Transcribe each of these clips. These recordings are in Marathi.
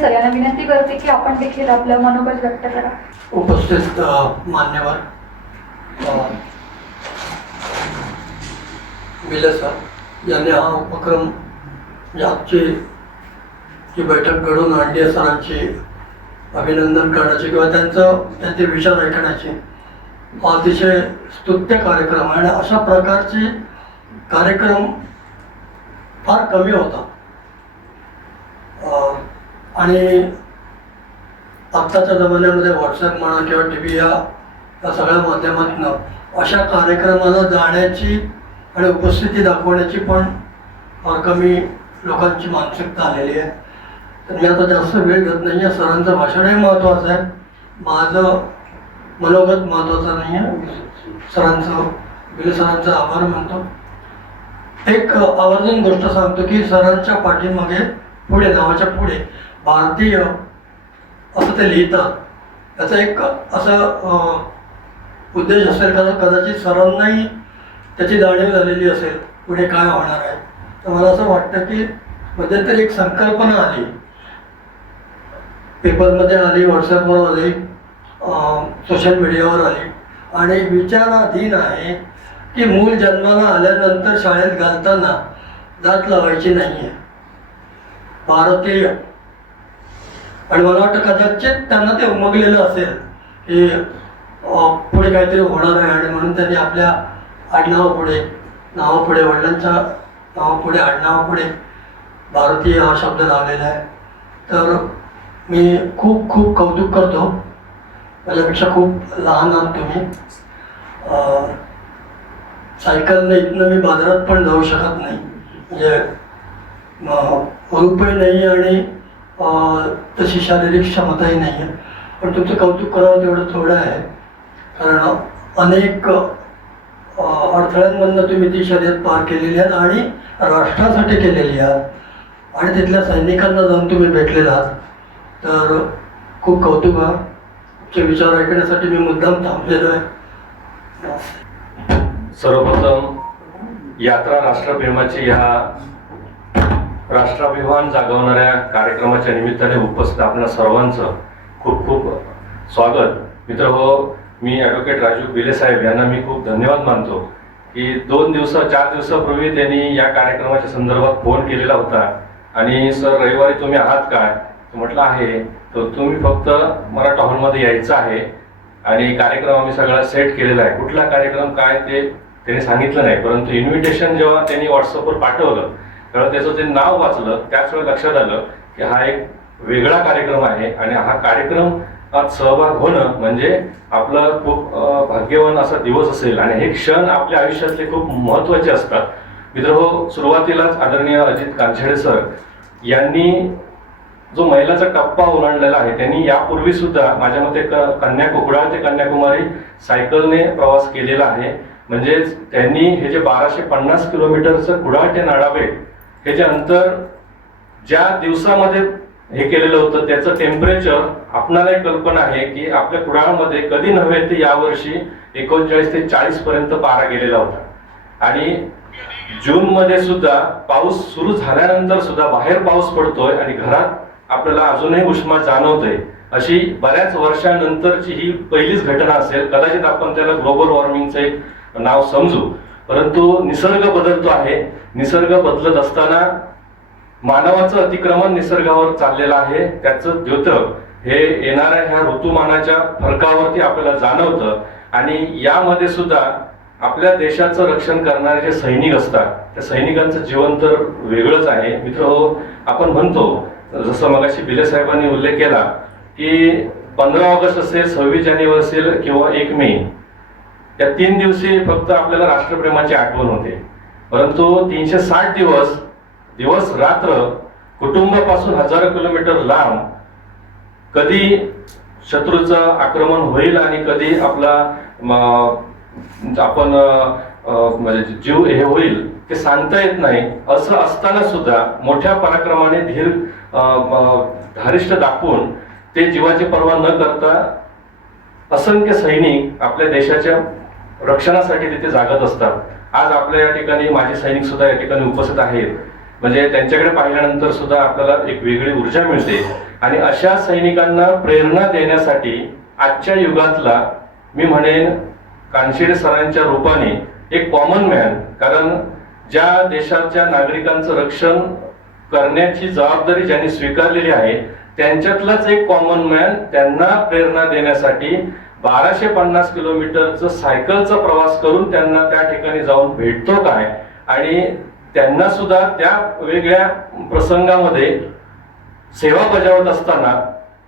सगळ्यांना विनंती करते की आपण देखील आपलं मनोबल व्यक्त करा. उपस्थित मान्यवर मिले सर यांनी हा उपक्रम म्हणजे आजची जी बैठक घडून आणली सरांची अभिनंदन करण्याची किंवा त्यांचं त्यांचे विचार ऐकण्याची अतिशय स्तुत्य कार्यक्रम आणि अशा प्रकारचे कार्यक्रम फार कमी होता. आणि आत्ताच्या जमान्यामध्ये व्हॉट्सअप म्हणा किंवा टी व्ही या या सगळ्या माध्यमातून अशा कार्यक्रमाला जाण्याची आणि उपस्थिती दाखवण्याची पण फार कमी लोकांची मानसिकता आलेली आहे. तर मी आता जास्त वेळ घेत नाही आहे सरांचं भाषणही महत्त्वाचं आहे. माझं मनोगत महत्त्वाचं नाही आहे सरांचं विले सरांचा आभार मानतो. एक आवर्जून गोष्ट सांगतो की सरांच्या पाठीमागे पुढे नावाच्या पुढे भारतीय असं ते लिहितात त्याचा एक असं उद्देश असेल का कदाचित सरांनाही त्याची जाणीव झालेली असेल पुढे काय होणार आहे. तर मला असं वाटतं की मध्यंतरी एक संकल्पना आली. पेपरमध्ये आली व्हॉट्सॲपवर आली सोशल मीडियावर आली. आणि विचाराधीन आहे की मूल जन्माला आल्यानंतर शाळेत घालताना जात लावायची नाही आहे भारतीय आणि मला वाटतं कदाचित त्यांना ते उमगलेलं असेल की पुढे काहीतरी होणार आहे आणि म्हणून त्यांनी आपल्या आडनावापुढे नावापुढे वडिलांच्या नावापुढे आडनावापुढे भारतीय हा शब्द लावलेला आहे. तर मी खूप खूप कौतुक करतो. माझ्यापेक्षा खूप लहान आहात तुम्ही. सायकलने इथनं मी बाजारात पण जाऊ शकत नाही. म्हणजे रुपये नाही आणि तशी शारीरिक क्षमताही नाही आहे पण तुमचं कौतुक करावं तेवढं थोडं आहे. कारण अनेक अडथळ्यांमधनं तुम्ही ती शर्यत पार केलेली आहात आणि राष्ट्रासाठी केलेली आहात. आणि तिथल्या सैनिकांना जाऊन तुम्ही भेटलेला आहात. तर खूप कौतुक आहे तुमचे विचार ऐकण्यासाठी मी मुद्दाम थांबलेलो आहे. सर्वप्रथम यात्रा राष्ट्रप्रेमाची ह्या राष्ट्राभिमान जागवणाऱ्या कार्यक्रमाच्या निमित्ताने उपस्थित आपल्या सर्वांचं खूप खूप स्वागत. मित्र हो मी ॲडव्होकेट राजू बिले साहेब यांना मी खूप धन्यवाद मानतो की दोन दिवस चार दिवसापूर्वी त्यांनी या कार्यक्रमाच्या संदर्भात फोन केलेला होता. आणि सर रविवारी तुम्ही आहात काय म्हटलं आहे. तर तुम्ही फक्त मराठा हॉलमध्ये यायचं आहे. आणि कार्यक्रम आम्ही सगळा सेट केलेला आहे. कुठला कार्यक्रम काय ते त्यांनी सांगितलं नाही. परंतु इन्व्हिटेशन जेव्हा त्यांनी व्हॉट्सअपवर पाठवलं कारण त्याचं ते नाव वाचलं त्याच वेळी लक्षात आलं की हा एक वेगळा कार्यक्रम आहे आणि हा कार्यक्रमात सहभाग होणं म्हणजे आपला खूप भाग्यवान असा दिवस असेल. आणि हे क्षण आपल्या आयुष्यातले खूप महत्त्वाचे असतात. मित्र हो सुरुवातीलाच आदरणीय अजित कानछेडे सर यांनी जो महिलाचा टप्पा ओलांडलेला आहे त्यांनी यापूर्वी सुद्धा माझ्या मते क- कन्या कुडाळ ते कन्याकुमारी सायकलने प्रवास केलेला आहे. म्हणजेच त्यांनी हे जे बाराशे पन्नास किलोमीटरचं कुडाळ ते नाडावे हे जे अंतर ज्या दिवसामध्ये हे केलेलं होतं त्याचं टेम्परेचर आपणाला एक कल्पना आहे की आपल्या कुडाळमध्ये कधी नव्हे ते यावर्षी एकोणचाळीस ते चाळीस पर्यंत पारा गेलेला होता. आणि जून मध्ये सुद्धा पाऊस सुरू झाल्यानंतर सुद्धा बाहेर पाऊस पडतोय आणि घरात आपल्याला अजूनही उष्मा जाणवतोय. अशी बऱ्याच वर्षानंतरची ही पहिलीच घटना असेल. कदाचित आपण त्याला ग्लोबल वॉर्मिंगचं एक नाव समजू. परंतु निसर्ग बदलतो आहे. निसर्ग बदलत असताना मानवाचं अतिक्रमण निसर्गावर चाललेलं आहे. त्याचं द्योतक हे येणाऱ्या ह्या ऋतुमानाच्या फरकावरती आपल्याला जाणवतं आणि यामध्ये सुद्धा आपल्या देशाचं रक्षण करणारे जे सैनिक असतात त्या सैनिकांचं जीवन तर वेगळंच आहे. मित्र हो आपण म्हणतो जसं मगाशी बिले साहेबांनी उल्लेख केला की पंधरा ऑगस्ट असेल सव्वीस जानेवारी असेल किंवा एक मे. या तीन दिवशी फक्त आपल्याला राष्ट्रप्रेमाची आठवण होते. परंतु तीनशे साठ दिवस दिवस रात्र कुटुंबापासून हजारो किलोमीटर लांब कधी शत्रूचं आक्रमण होईल आणि कधी आपला आपण म्हणजे जीव हे होईल ते सांगता येत नाही. असं असताना सुद्धा मोठ्या पराक्रमाने धीर धारिष्ट दाखवून ते जीवाची पर्वा न करता असंख्य सैनिक आपल्या देशाच्या रक्षणासाठी तिथे जागत असतात. आज आपल्या या ठिकाणी माझे सैनिक सुद्धा या ठिकाणी उपस्थित आहेत. म्हणजे त्यांच्याकडे पाहिल्यानंतर सुद्धा आपल्याला एक वेगळी ऊर्जा मिळते. आणि अशा सैनिकांना प्रेरणा देण्यासाठी आजच्या युगातला मी म्हणेन कानशिडे सरांच्या रूपाने एक कॉमन मॅन कारण ज्या देशाच्या नागरिकांचं रक्षण करण्याची जबाबदारी ज्यांनी स्वीकारलेली आहे त्यांच्यातलाच एक कॉमन मॅन त्यांना प्रेरणा देण्यासाठी बाराशे पन्नास किलोमीटरचं सायकलचा प्रवास करून त्यांना त्या ठिकाणी जाऊन भेटतो काय? आणि त्यांना सुद्धा त्या वेगळ्या प्रसंगामध्ये सेवा बजावत असताना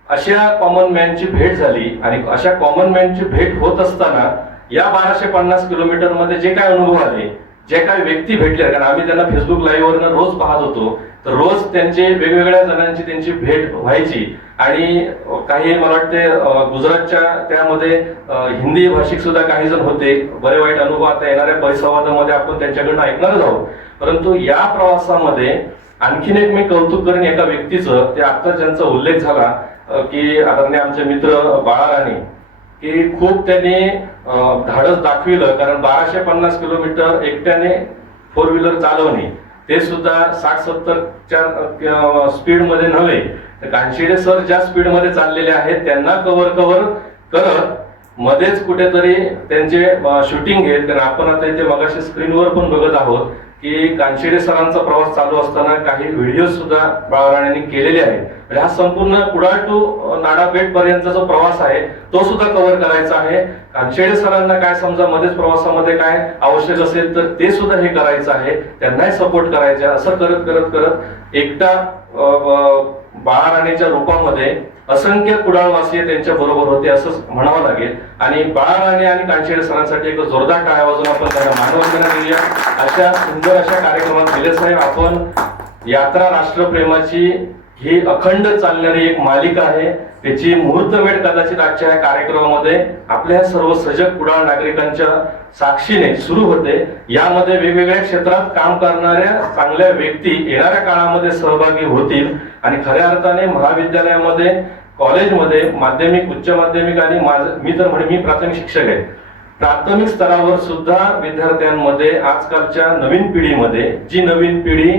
अशा कॉमन मॅनची भेट झाली. आणि अशा कॉमन मॅनची भेट होत असताना या बाराशे पन्नास किलोमीटरमध्ये जे काय अनुभव आले जे काही व्यक्ती भेटले कारण आम्ही त्यांना फेसबुक लाईव्ह वरनं रोज पाहत होतो तर रोज त्यांचे वेगवेगळ्या जणांची त्यांची भेट व्हायची. आणि काही मला वाटते गुजरातच्या त्यामध्ये हिंदी भाषिक सुद्धा काही जण होते. बरे वाईट अनुभव आता येणाऱ्या परिसंवादामध्ये आपण त्यांच्याकडनं ऐकणारच आहोत. परंतु या प्रवासामध्ये आणखीन एक मी कौतुक करेन एका व्यक्तीचं. ते आता ज्यांचा उल्लेख झाला की आदरणीय आमचे मित्र बाळाराणी की खूप त्यांनी धाडस दाखविलं कारण बाराशे पन्नास किलोमीटर एकट्याने फोर व्हीलर चालवणे ते सुद्धा साठ सत्तरच्या स्पीडमध्ये नव्हे. तर कानशिडे सर ज्या स्पीडमध्ये चाललेले आहेत त्यांना कव्हर कव्हर करत मध्येच कुठेतरी त्यांचे शूटिंग घेत कारण आपण आता इथे मगाशी स्क्रीनवर पण बघत आहोत. की कानशिडे सरांचा प्रवास चालू असताना काही व्हिडिओ सुद्धा बाळाराण्यांनी केलेले आहेत. म्हणजे हा संपूर्ण कुडाळ टू नाडापेठ पर्यंतचा जो प्रवास आहे तो सुद्धा कव्हर करायचा आहे. कानशेडे सरांना काय समजा मध्येच प्रवासामध्ये काय आवश्यक असेल तर ते सुद्धा हे करायचं आहे. त्यांनाही सपोर्ट करायचा आहे. असं करत करत करत एकटा अ, रूपामध्ये असंख्य कुडाळवासीय त्यांच्या बरोबर होते असं म्हणावं लागेल. आणि बाळाराणे आणि कानशेडे सरांसाठी एक जोरदार टाळ्या वाजून आपण त्यांना मानवंदना देऊया. अशा सुंदर अशा कार्यक्रमात दिले साहेब. आपण यात्रा राष्ट्रप्रेमाची ही अखंड चालणारी एक मालिका आहे. त्याची मुहूर्तमेढ कदाचित आजच्या या कार्यक्रमामध्ये आपल्या सर्व सजग कुडाळ नागरिकांच्या साक्षीने सुरू होते. यामध्ये वेगवेगळ्या क्षेत्रात काम करणाऱ्या चांगल्या व्यक्ती येणाऱ्या काळामध्ये सहभागी होतील. आणि खऱ्या अर्थाने महाविद्यालयामध्ये कॉलेजमध्ये माध्यमिक उच्च माध्यमिक आणि माझं मी तर म्हणे मी प्राथमिक शिक्षक आहे. प्राथमिक स्तरावर सुद्धा विद्यार्थ्यांमध्ये आजकालच्या नवीन पिढीमध्ये जी नवीन पिढी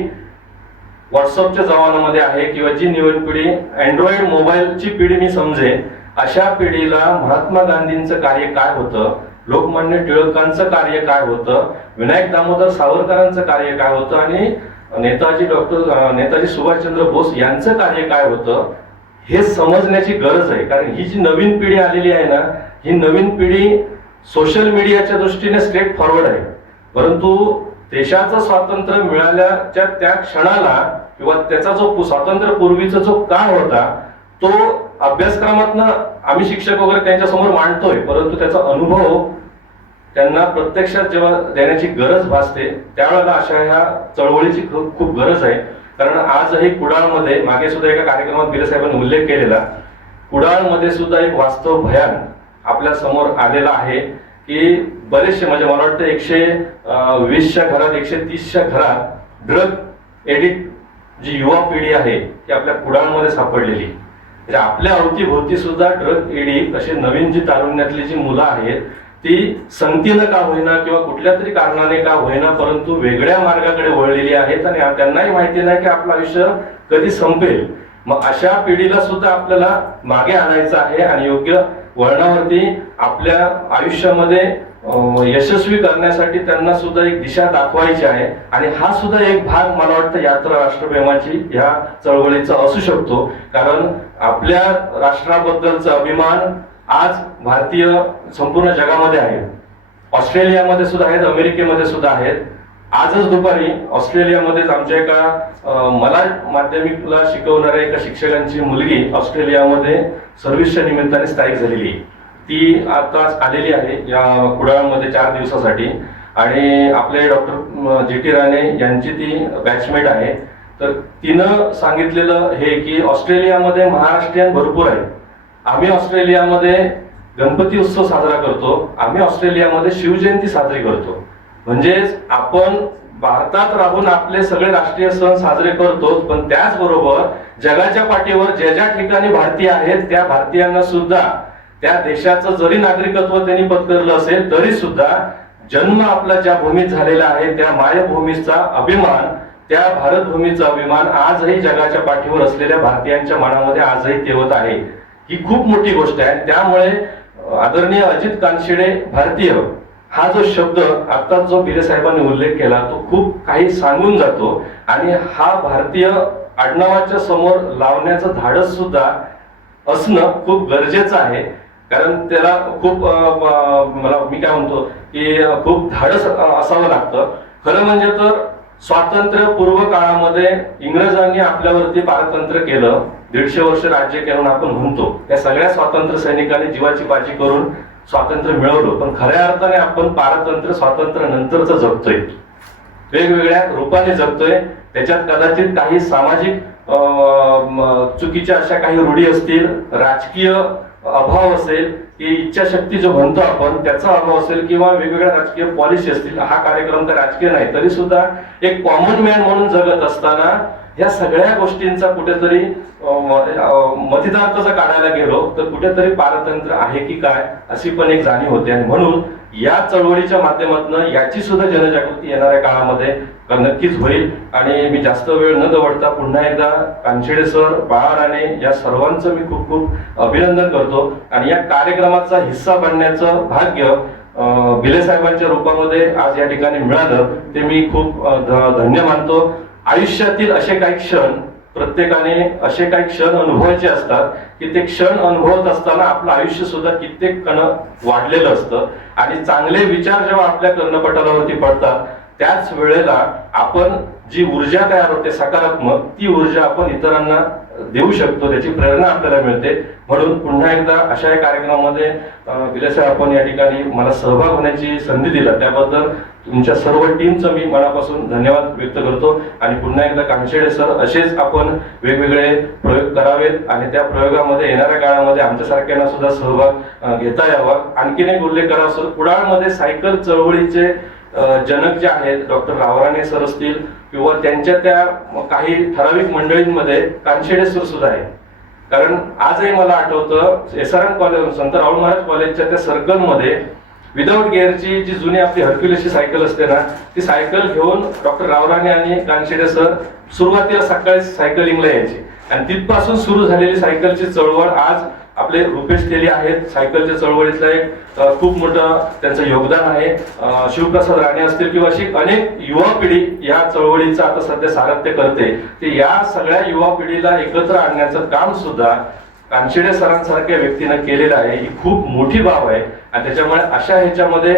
व्हॉट्सअपच्या जमान्यामध्ये आहे किंवा जी नवीन पिढी अँड्रॉइड मोबाईलची पिढी मी समजे अशा पिढीला महात्मा गांधींचं कार्य काय होतं? लोकमान्य टिळकांचं कार्य काय होतं? विनायक दामोदर सावरकरांचं कार्य काय होतं? आणि नेताजी डॉक्टर नेताजी सुभाषचंद्र बोस यांचं कार्य काय होतं? हे समजण्याची गरज आहे. कारण ही जी नवीन पिढी आलेली आहे ना ही नवीन पिढी सोशल मीडियाच्या दृष्टीने स्ट्रेट फॉरवर्ड आहे. परंतु देशाचं स्वातंत्र्य मिळाल्याच्या त्या क्षणाला किंवा त्याचा जो स्वातंत्र्य स्वातंत्र्यपूर्वीचा जो काळ होता तो अभ्यासक्रमातनं आम्ही शिक्षक वगैरे त्यांच्यासमोर मांडतोय. परंतु त्याचा अनुभव त्यांना प्रत्यक्षात जेव्हा देण्याची गरज भासते त्यावेळेला अशा ह्या चळवळीची खूप गरज आहे. कारण आजही कुडाळमध्ये मागे सुद्धा एका कार्यक्रमात बिरे साहेबांनी उल्लेख केलेला कुडाळमध्ये सुद्धा एक वास्तव भयान आपल्यासमोर आलेला आहे की बरेचसे म्हणजे मला वाटतं एकशे वीसच्या घरात एकशे तीसच्या घरात ड्रग एडिक्ट जी युवा पिढी आहे ती आपल्या कुडाळमध्ये सापडलेली. म्हणजे आपल्या अवतीभोवती सुद्धा ड्रग एडिक्ट असे नवीन जी तारुण्यातली जी मुलं आहेत ती संतीनं का होईना किंवा कुठल्या तरी कारणाने का होईना परंतु वेगळ्या मार्गाकडे वळलेली आहेत आणि त्यांनाही माहिती नाही की आपलं आयुष्य कधी संपेल. मग अशा पिढीला सुद्धा आपल्याला मागे आणायचं आहे आणि योग्य वळणावरती आपल्या आयुष्यामध्ये यशस्वी करण्यासाठी त्यांना सुद्धा एक दिशा दाखवायची आहे. आणि हा सुद्धा एक भाग मला वाटतं यात्रा राष्ट्रप्रेमाची ह्या चळवळीचा असू शकतो. कारण आपल्या राष्ट्राबद्दलचा अभिमान आज भारतीय संपूर्ण जगामध्ये आहे ऑस्ट्रेलियामध्ये सुद्धा आहेत अमेरिकेमध्ये सुद्धा आहेत. आजच दुपारी ऑस्ट्रेलियामध्येच आमच्या एका मला माध्यमिकला शिकवणाऱ्या एका शिक्षकांची मुलगी ऑस्ट्रेलियामध्ये सर्व्हिसच्या निमित्ताने स्थायिक झालेली ती आता आलेली आहे या कुडाळमध्ये चार दिवसासाठी. आणि आपले डॉक्टर जे टी राणे यांची ती बॅचमेट आहे. तर तिनं सांगितलेलं हे की ऑस्ट्रेलियामध्ये महाराष्ट्रीयन भरपूर आहे आम्ही ऑस्ट्रेलियामध्ये गणपती उत्सव साजरा करतो. आम्ही ऑस्ट्रेलियामध्ये शिवजयंती साजरी करतो. म्हणजेच आपण भारतात राहून आपले सगळे राष्ट्रीय सण साजरे करतो पण त्याचबरोबर जगाच्या पाठीवर ज्या ज्या ठिकाणी भारतीय आहेत त्या भारतीयांना सुद्धा त्या देशाचं जरी नागरिकत्व त्यांनी पत्करलं असेल तरी सुद्धा जन्म आपला ज्या भूमीत झालेला आहे त्या मायभूमीचा अभिमान त्या भारतभूमीचा अभिमान आजही जगाच्या पाठीवर असलेल्या भारतीयांच्या मनामध्ये आजही तेवत आहे. ही खूप मोठी गोष्ट आहे. त्यामुळे आदरणीय अजित कानशिडे भारतीय हा जो शब्द आता जो भिरे साहेबांनी उल्लेख केला तो खूप काही सांगून जातो. आणि हा भारतीय आडनावाच्या समोर लावण्याचं धाडस सुद्धा असणं खूप गरजेचं आहे. कारण त्याला खूप मला मी काय म्हणतो की खूप धाडस असावं लागतं. खरं म्हणजे तर स्वातंत्र्य पूर्व काळामध्ये इंग्रजांनी आपल्यावरती पारतंत्र केलं. दीडशे वर्ष राज्य केलं आपण म्हणतो या सगळ्या स्वातंत्र्य सैनिकांनी जीवाची बाजी करून स्वातंत्र्य मिळवलं. पण खऱ्या अर्थाने आपण पारतंत्र स्वातंत्र्य नंतरच जगतोय. वेगवेगळ्या रूपाने जगतोय. त्याच्यात कदाचित काही सामाजिक चुकीच्या अशा काही रूढी असतील राजकीय अभाव असेल की इच्छाशक्ती जो म्हणतो आपण त्याचा अभाव असेल किंवा वेगवेगळ्या राजकीय पॉलिसी असतील हा कार्यक्रम तर राजकीय नाही तरी सुद्धा एक कॉमन मॅन म्हणून जगत असताना या सगळ्या गोष्टींचा कुठेतरी मतिदार अं, जर काढायला गेलो तर कुठेतरी पारतंत्र आहे की काय अशी पण एक जाणीव होते. आणि म्हणून या चळवळीच्या माध्यमातून याची सुद्धा जनजागृती येणाऱ्या काळामध्ये नक्कीच होईल. आणि मी जास्त वेळ न दवडता पुन्हा एकदा कानशेडे सर बाळा राणे या सर्वांचं मी खूप खूप अभिनंदन करतो. आणि या कार्यक्रमाचा हिस्सा बनण्याचं भाग्य अं, भिले साहेबांच्या रूपामध्ये आज या ठिकाणी मिळालं ते मी खूप धन्य मानतो. आयुष्यातील असे काही क्षण प्रत्येकाने असे काही क्षण अनुभवायचे असतात की ते क्षण अनुभवत असताना आपलं आयुष्य सुद्धा कित्येक कण वाढलेलं असतं. आणि चांगले विचार जेव्हा आपल्या कर्णपटलावरती पडतात त्याच वेळेला आपण जी ऊर्जा तयार होते सकारात्मक ती ऊर्जा आपण इतरांना देऊ शकतो त्याची प्रेरणा आपल्याला मिळते. म्हणून पुन्हा एकदा अशा या कार्यक्रमामध्ये अं, आपण या ठिकाणी मला सहभाग होण्याची संधी दिला. त्याबद्दल तुमच्या सर्व टीमचं मी मनापासून धन्यवाद व्यक्त करतो. आणि पुन्हा एकदा कानशेडे सर असेच आपण वेगवेगळे प्रयोग करावेत आणि त्या प्रयोगामध्ये येणाऱ्या काळामध्ये आमच्यासारख्यांना सुद्धा सहभाग घेता यावा. आणखीन एक उल्लेख करावा सर कुडाळमध्ये सायकल चळवळीचे जनक जे आहेत डॉक्टर रावराणे सर असतील किंवा त्यांच्या त्या काही ठराविक मंडळींमध्ये कानशेडेश्वर सुद्धा आहे. कारण आजही मला आठवतं एस आर एम कॉलेज संत राहुल महाराज कॉलेजच्या त्या सर्कलमध्ये विदाऊट गिअरची जी जुनी आपली हर्क्युलेसची सायकल असते ना ती सायकल घेऊन डॉक्टर रावराणे आणि कानशेडे सर सुरुवातीला सकाळी सायकलिंगला यायची. आणि तिथपासून सुरू झालेली सायकलची चळवळ आज आपले रुपेश तेली आहेत. सायकलच्या चळवळीतलं एक खूप मोठं त्यांचं योगदान आहे. शिवप्रसाद राणे असतील किंवा अशी अनेक युवा पिढी या चळवळीचं आता सध्या सारथ्य करते. ते या सगळ्या युवा पिढीला एकत्र आणण्याचं काम सुद्धा कानशिडे सरांसारख्या व्यक्तीनं केलेलं आहे. ही खूप मोठी बाब आहे. आणि त्याच्यामुळे अशा ह्याच्यामध्ये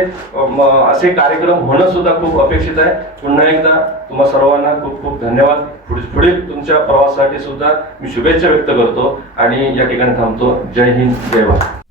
असे कार्यक्रम होणं सुद्धा खूप अपेक्षित आहे. पुन्हा एकदा तुम्हा सर्वांना खूप खूप धन्यवाद. पुढ- पुढील तुमच्या प्रवासासाठी सुद्धा मी शुभेच्छा व्यक्त करतो. आणि या ठिकाणी थांबतो. जय हिंद जय भारत.